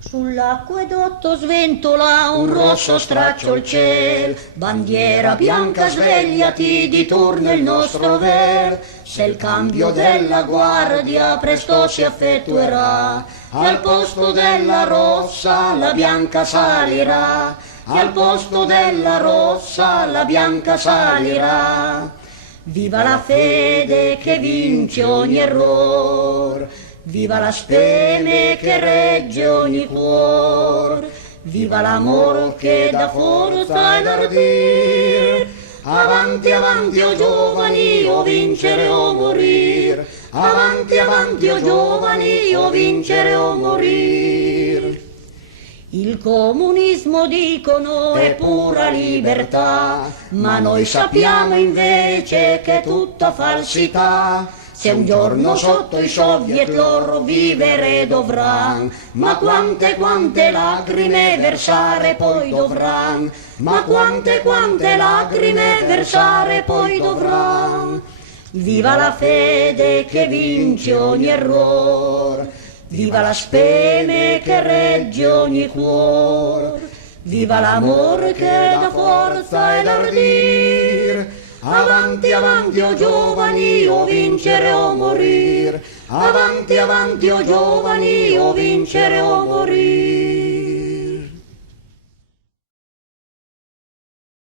Sull'acquedotto sventola un rosso straccio il ciel, bandiera bianca svegliati di turno il nostro ver, se il cambio della guardia presto si effettuerà, al posto della rossa la bianca salirà, al posto della rossa la bianca salirà. Viva la fede che vince ogni error, viva la speme che regge ogni cuor, viva l'amor che dà forza ed ardir. Avanti, avanti, o giovani, o vincere o morir. Avanti, avanti, o giovani, o vincere o morir. Il comunismo dicono è pura libertà, ma noi sappiamo invece che è tutta falsità. Se un giorno sotto i soviet loro vivere dovran, ma quante lacrime versare poi dovran, ma quante lacrime versare poi dovran. Viva la fede che vince ogni error, viva la speme che regge ogni cuor, viva l'amor che dà forza ed ardir. Avanti, avanti, o giovani, o vincere o morir. Avanti, avanti, o giovani, o vincere o morir.